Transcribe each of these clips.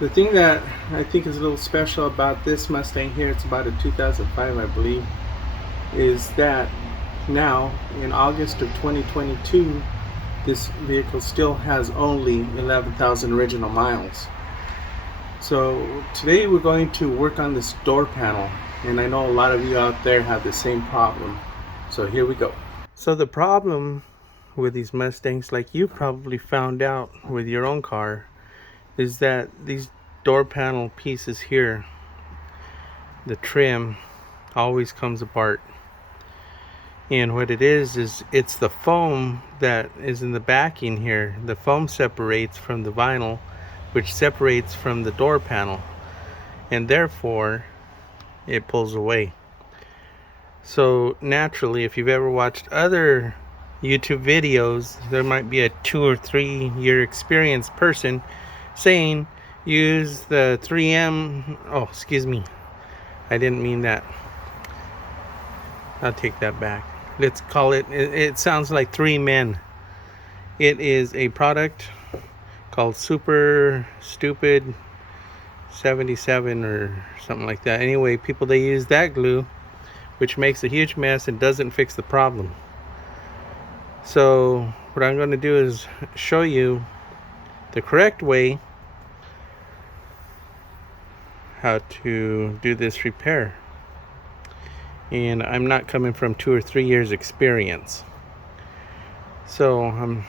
The thing that I think is a little special about this Mustang here, it's about a 2005, I believe, is that now in August of 2022, this vehicle still has only 11,000 original miles. So today we're going to work on this door panel, and I know a lot of you out there have the same problem. So here we go. So the problem with these Mustangs, like you probably found out with your own car, is that these door panel pieces here, the trim, always comes apart. And what it is it's the foam that is in the backing here. The foam separates from the vinyl, which separates from the door panel, and therefore it pulls away. So naturally, if you've ever watched other YouTube videos, there might be a 2 or 3 year experienced person saying use the 3M. Oh, excuse me, I didn't mean that. I'll take that back. Let's call it sounds like 3 Men. It is a product called Super Stupid 77 or something like that. Anyway, people, they use that glue, which makes a huge mess and doesn't fix the problem. So what I'm going to do is show you the correct way how to do this repair. And I'm not coming from 2 or 3 years experience. So I'm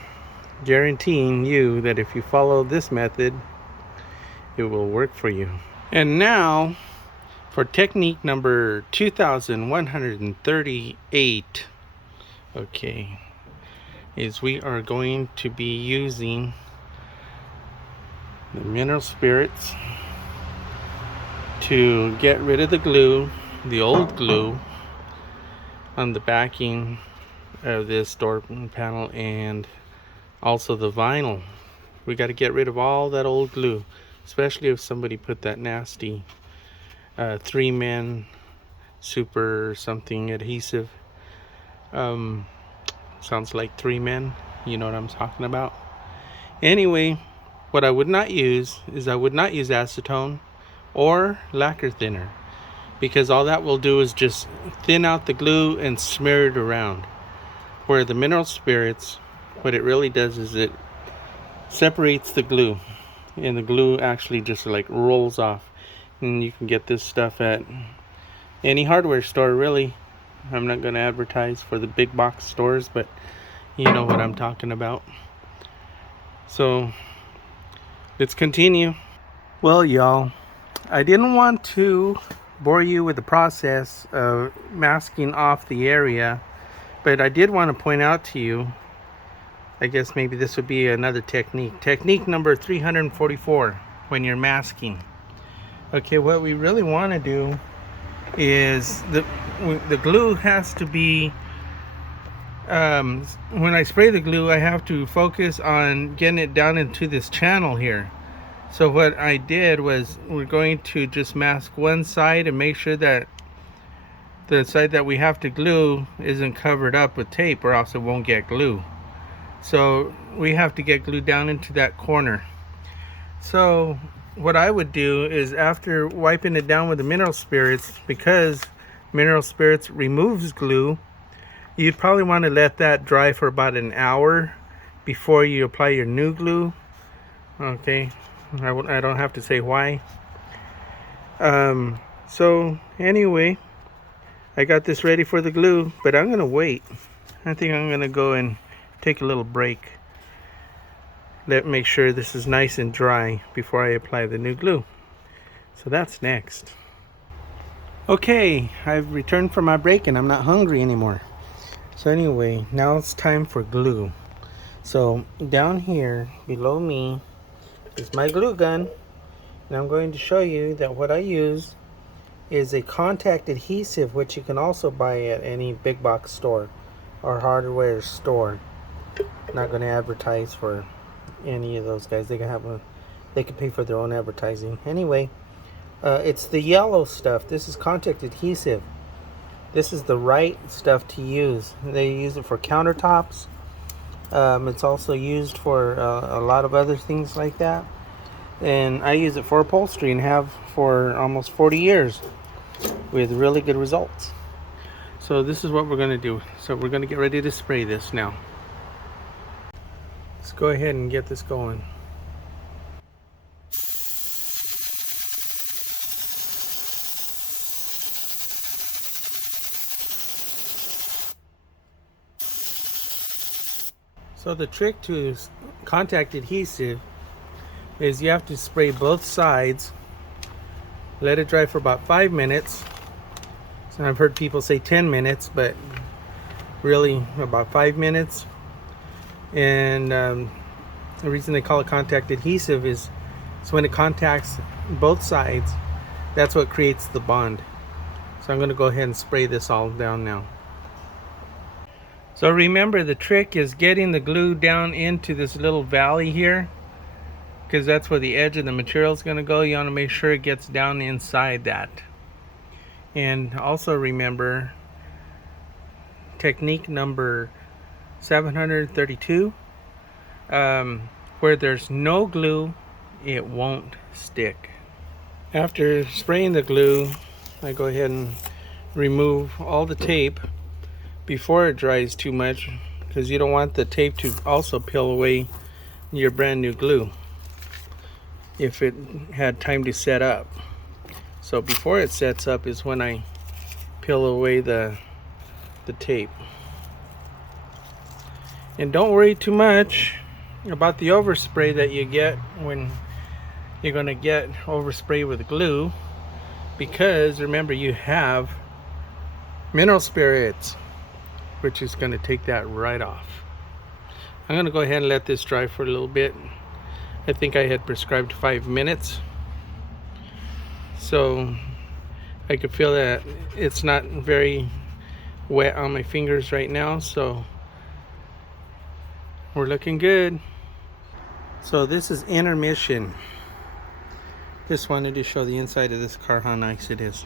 guaranteeing you that if you follow this method, it will work for you. And now for technique number 2138, okay, is we are going to be using the mineral spirits to get rid of the glue, the old glue on the backing of this door panel, and also the vinyl. We got to get rid of all that old glue, especially if somebody put that nasty 3 Men super something adhesive. Sounds like 3 Men, you know what I'm talking about. Anyway, what I would not use is acetone or lacquer thinner, because all that will do is just thin out the glue and smear it around. Where the mineral spirits, what it really does is it separates the glue, and the glue actually just like rolls off. And you can get this stuff at any hardware store, really. I'm not going to advertise for the big box stores, but you know what I'm talking about. So let's continue. Well, y'all, I didn't want to bore you with the process of masking off the area, but I did want to point out to you, I guess maybe this would be another technique. Technique number 344 when you're masking. Okay, what we really want to do is the glue has to be, when I spray the glue, I have to focus on getting it down into this channel here. So what I did was, we're going to just mask one side and make sure that the side that we have to glue isn't covered up with tape, or else it won't get glue. So we have to get glue down into that corner. So what I would do is, after wiping it down with the mineral spirits, because mineral spirits removes glue, you'd probably want to let that dry for about an hour before you apply your new glue. Okay, I don't have to say why. So anyway, I got this ready for the glue, but I'm gonna wait. I think I'm gonna go and take a little break. Make sure this is nice and dry before I apply the new glue. So that's next. Okay, I've returned from my break and I'm not hungry anymore. So anyway, now it's time for glue. So down here below me is my glue gun, and I'm going to show you that what I use is a contact adhesive, which you can also buy at any big box store or hardware store. I'm not going to advertise for any of those guys. They can pay for their own advertising. Anyway, it's the yellow stuff. This is contact adhesive. This is the right stuff to use. They use it for countertops. It's also used for a lot of other things like that. and I use it for upholstery and have for almost 40 years with really good results. So this is what we're going to do. So we're going to get ready to spray this now. Let's go ahead and get this going. So the trick to contact adhesive is you have to spray both sides, let it dry for about 5 minutes. So I've heard people say 10 minutes, but really about 5 minutes. And the reason they call it contact adhesive is when it contacts both sides, that's what creates the bond. So I'm going to go ahead and spray this all down now. So remember, the trick is getting the glue down into this little valley here, because that's where the edge of the material is going to go. You want to make sure it gets down inside that. And also remember technique number 732, where there's no glue, it won't stick. After spraying the glue, I go ahead and remove all the tape before it dries too much, because you don't want the tape to also peel away your brand new glue if it had time to set up. So before it sets up is when I peel away the tape. And don't worry too much about the overspray that you get when you're going to get overspray with glue, because remember, you have mineral spirits, which is going to take that right off. I'm going to go ahead and let this dry for a little bit. I think I had prescribed 5 minutes, so I could feel that it's not very wet on my fingers right now, so we're looking good. So this is intermission. Just wanted to show the inside of this car, how nice it is.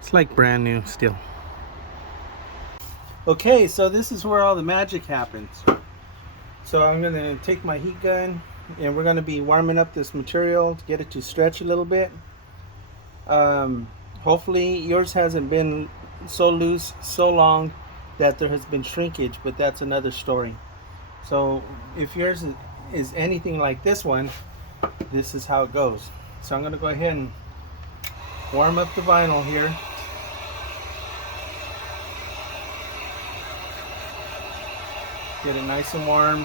It's like brand new still. Okay, so this is where all the magic happens. So I'm going to take my heat gun and we're going to be warming up this material to get it to stretch a little bit. Hopefully yours hasn't been so loose so long that there has been shrinkage, but that's another story. So if yours is anything like this one, this is how it goes. So I'm going to go ahead and warm up the vinyl here. Get it nice and warm.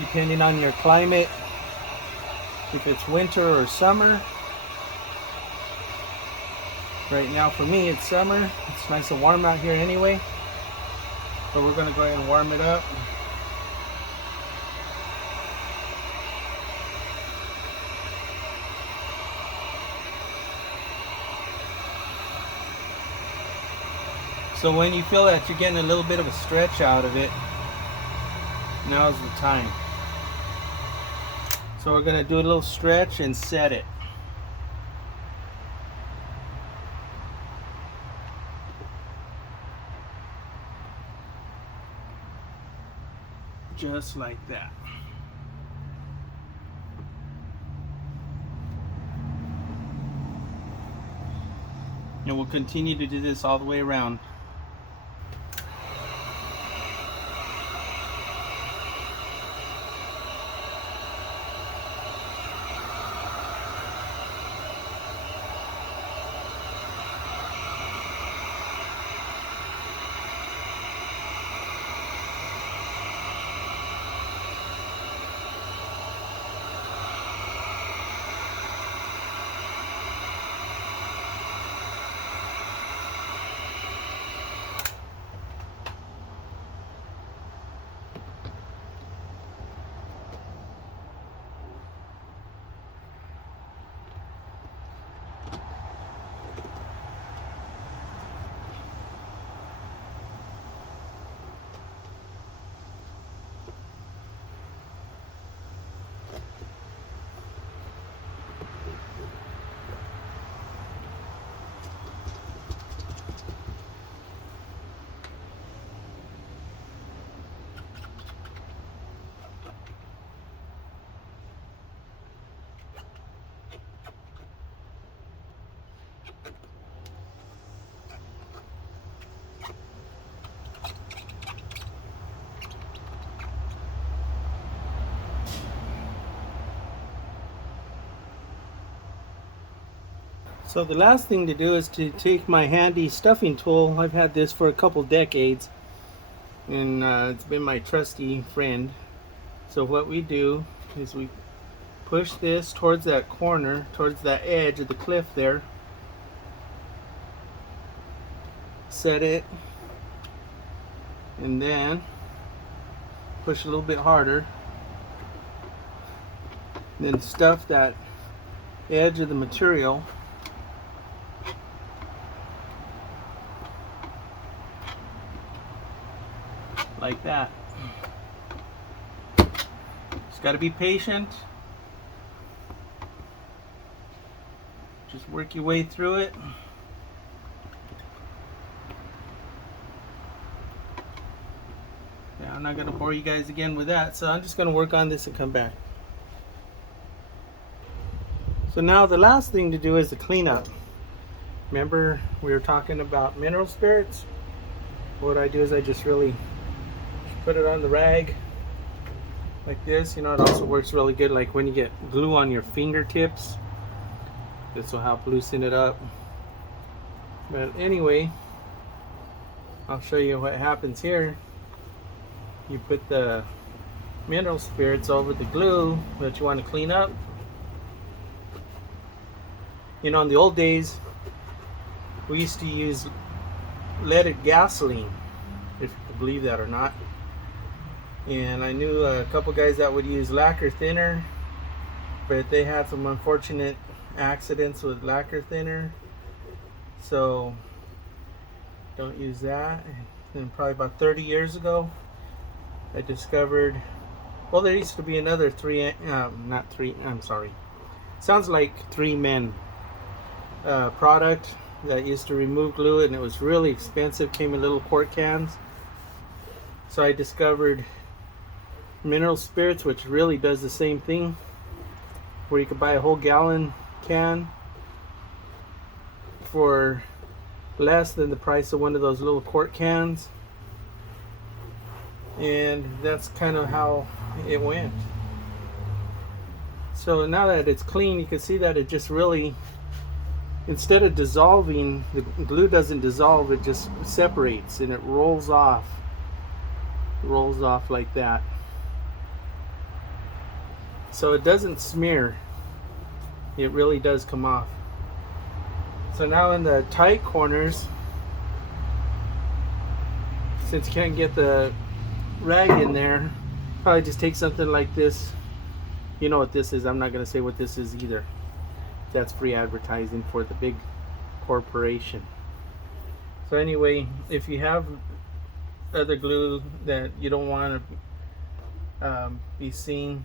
Depending on your climate, if it's winter or summer. Right now for me it's summer. It's nice and warm out here anyway. So we're going to go ahead and warm it up. So when you feel that you're getting a little bit of a stretch out of it, now's the time. So we're going to do a little stretch and set it. Just like that. And we'll continue to do this all the way around. So the last thing to do is to take my handy stuffing tool. I've had this for a couple decades, and it's been my trusty friend. So what we do is we push this towards that corner, towards that edge of the cliff there. Set it, and then push a little bit harder. Then stuff that edge of the material like that. Just got to be patient. Just work your way through it. Yeah, I'm not going to bore you guys again with that, so I'm just going to work on this and come back. So now the last thing to do is the cleanup. Remember we were talking about mineral spirits? What I do is I just really put it on the rag like this. You know, it also works really good like when you get glue on your fingertips. This will help loosen it up. But anyway, I'll show you what happens here. You put the mineral spirits over the glue that you want to clean up. You know, in the old days, we used to use leaded gasoline, if you can believe that or not. And I knew a couple guys that would use lacquer thinner, but they had some unfortunate accidents with lacquer thinner. So don't use that. And probably about 30 years ago, I discovered, well, there used to be another sounds like 3Men product that used to remove glue, and it was really expensive, came in little quart cans. So I discovered mineral spirits, which really does the same thing, where you could buy a whole gallon can for less than the price of one of those little quart cans. And that's kind of how it went. So now that it's clean, you can see that it just really, instead of dissolving, the glue doesn't dissolve, it just separates and it rolls off. It rolls off like that. So it doesn't smear. It really does come off. So now in the tight corners, since you can't get the rag in there, probably just take something like this. You know what this is. I'm not going to say what this is either. That's free advertising for the big corporation. So anyway, if you have other glue that you don't want to be seen,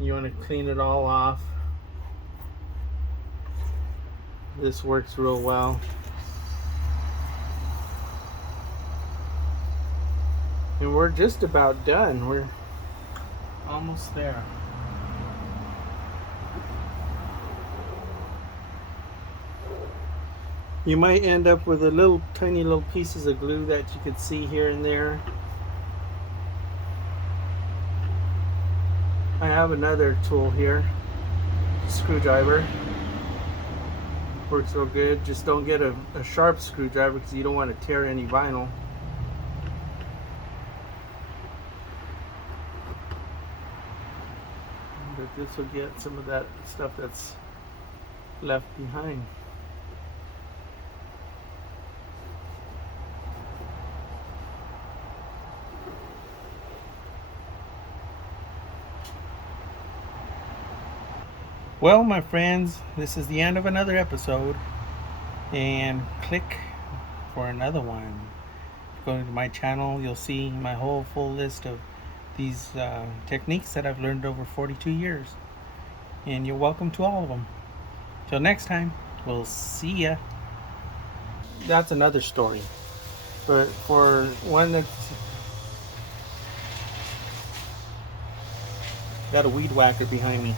you want to clean it all off, this works real well. And we're just about done. We're almost there. You might end up with a little tiny little pieces of glue that you could see here and there. I have another tool here, screwdriver. Works real good. Just don't get a sharp screwdriver because you don't want to tear any vinyl. But this will get some of that stuff that's left behind. Well, my friends, this is the end of another episode, and click for another one. Go to my channel, you'll see my whole full list of these techniques that I've learned over 42 years, and you're welcome to all of them. Till next time, we'll see ya. That's another story, but for one that's got a weed whacker behind me.